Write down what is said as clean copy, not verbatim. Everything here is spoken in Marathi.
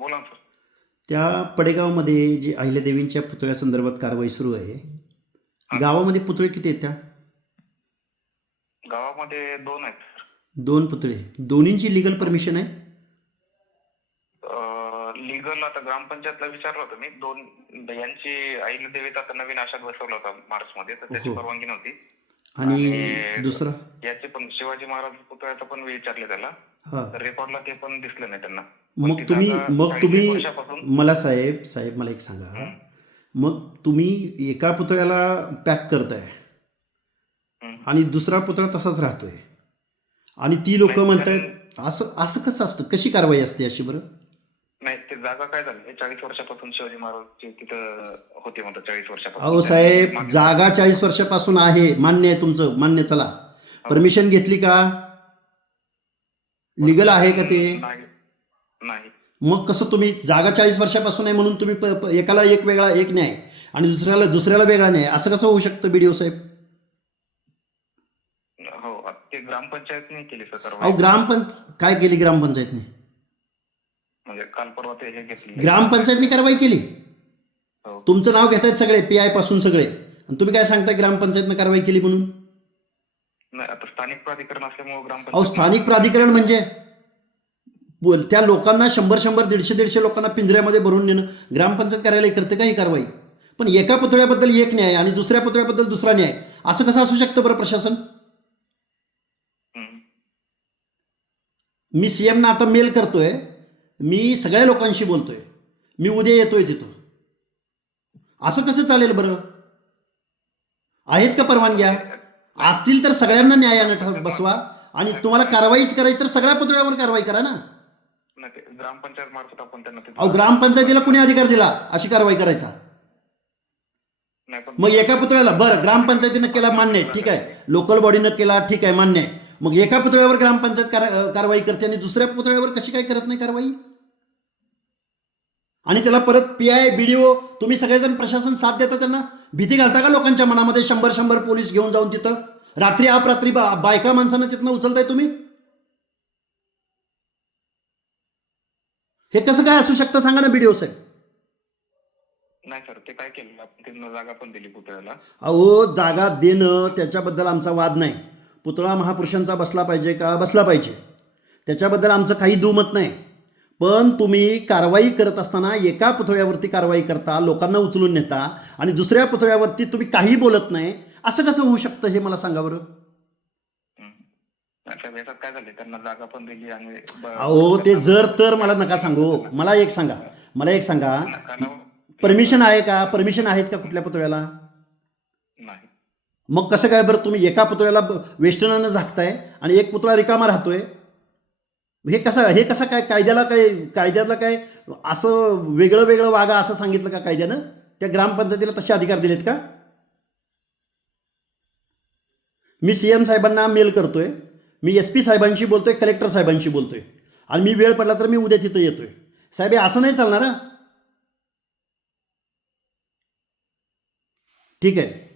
बोला ना सर. त्या पडेगावमध्ये जी अहिल्यादेवींच्या पुतळ्यासंदर्भात कारवाई सुरू आहे. हां सर. गावामध्ये पुतळे किती आहेत त्या? गावामध्ये 2 आहेत सर. 2 पुतळे. दोन्हींची लीगल हो. परमिशन आहे? लीगल आता ग्रामपंचायतला विचारलं होतं मी. 2 यांची अहिल्यादेवीत आता नवीन आशात बसवला होता मार्चमध्ये, तर त्याची हो. परवानगी नव्हती. आणि आणि दुसरा? याचे पण शिवाजी महाराज पुतळ्याचं पण विचारले त्याला, हां. तर रेकॉर्डला ते पण दिसलं नाही त्यांना. पण ती मग तुम्ही जागा मग 40-1 तुम्ही वर्षापासून. मला साहेब मला एक सांगा. हं, मग तुम्ही एका पुतळ्याला पॅक करताय हं. आणि दुसरा पुतळा तसाच राहतोय आणि ती नाही लोकं म्हणतायत असं असं कसं असतं? कशी कारवाई असते अशी बरं? नाही, ते जागा काय झाली, 40 वर्षापासून शिवाजी महाराज तिथं होते म्हणतात. 40 वर्षापासून अहो त्यांनी साहेब, मागे. जागा 40 वर्षापासून आहे, मान्य आहे तुमचं, मान्य चला. हो. परमिशन घेतली का? लीगल आहे का ते? परमिशन नाही. नाही. मग कसं तुम्ही जागा 40 वर्षापासून आहे म्हणून तुम्ही एकाला एक वेगळा एक न्याय आणि दुसऱ्याला वेगळा न्याय, असं कसं होऊ शकतं बीडीओ साहेब? हो, ते ग्रामपंचायतने केली सर अहो कारवाई. काय केली ग्रामपंचायतने? म्हणजे काल परवा ते हे घेतली. ग्रामपंचायतने कारवाई केली? हो. तुमचं नाव घेतायत सगळे, पी आय पासून सगळे, आणि तुम्ही काय सांगताय ग्रामपंचायतनं कारवाई केली म्हणून? नाही, आता स्थानिक प्राधिकरण असल्यामुळे अहो ग्रामपंचायत. स्थानिक प्राधिकरण म्हणजे त्या लोकांना 100 150 लोकांना पिंजऱ्यामध्ये भरून नेणं ग्रामपंचायत कार्यालय करते का ही कारवाई? पण एका पुतळ्याबद्दल एक न्याय आणि दुसऱ्या पुतळ्याबद्दल दुसरा न्याय, असं कसं असू शकतं बरं प्रशासन? मी सीएमना आता मेल करतोय, मी सगळ्या लोकांशी बोलतोय, मी उद्या येतोय तिथं. असं कसं चालेल बरं? आहेत का परवानग्या? असतील तर सगळ्यांना न्यायानं बसवा आणि तुम्हाला कारवाईच करायची तर सगळ्या पुतळ्यावर कारवाई करा ना. नाही, ते ग्रामपंचायत मार्फत आपण त्यांना अहो ग्रामपंचायतीला कुणी अधिकार दिला अशी कारवाई करायचा? नाही, पण मग एका पुतळ्याला बरं ग्रामपंचायतीनं केला मान्य आहे, ठीक आहे, लोकल बॉडीनं केला ठीक आहे, मान्य आहे. मग एका पुतळ्यावर ग्रामपंचायत कारवाई करते आणि दुसऱ्या पुतळ्यावर कशी काय करत नाही कारवाई? आणि त्याला परत पी आय बीडीओ तुम्ही सगळेजण प्रशासन साथ देता, त्यांना भीती घालता का लोकांच्या मनामध्ये? 100 पोलीस घेऊन जाऊन तिथं रात्री अपरात्री बायका माणसानं तिथनं उचलताय तुम्ही? हे कसं काय असू शकतं सांगा ना बीडीओ साहेब? नाही सर, ते काय केलं आपण, त्यांना जागा पण दिली पुतळ्याला. अहो जागा देणं त्याच्याबद्दल आमचा वाद नाही. पुतळा महापुरुषांचा बसला पाहिजे का? बसला पाहिजे, त्याच्याबद्दल आमचं काही दुमत नाही. पण तुम्ही कारवाई करत असताना एका पुतळ्यावरती कारवाई करता, लोकांना उचलून नेता आणि दुसऱ्या पुतळ्यावरती तुम्ही काही बोलत नाही, असं कसं होऊ शकतं हे मला सांगा बरं? अच्छा, याच्यात काय झाले, त्यांना जागा पण दिली आणि अहो ते जर तर मला नका सांगू, मला एक सांगा, परमिशन आहे का? परमिशन आहेत का कुठल्या पुतळ्याला? नाही. मग कसं काय बरं तुम्ही एका पुतळ्याला वेस्टर्ननं झाकताय आणि एक पुतळा रिकामा राहतोय? हे कसं काय कायद्याला काय असं वेगळं वेगळं वागा असं सांगितलं का कायद्यानं? त्या ग्रामपंचायतीला तसे अधिकार दिलेत का? मी सीएम साहेबांना मेल करतोय, मी SP साहेबांशी बोलतोय, कलेक्टर साहेबांशी बोलतोय आणि मी वेळ पडला तर मी उद्या तिथं येतोय. साहेब हे असं नाही चालणार. ठीक आहे.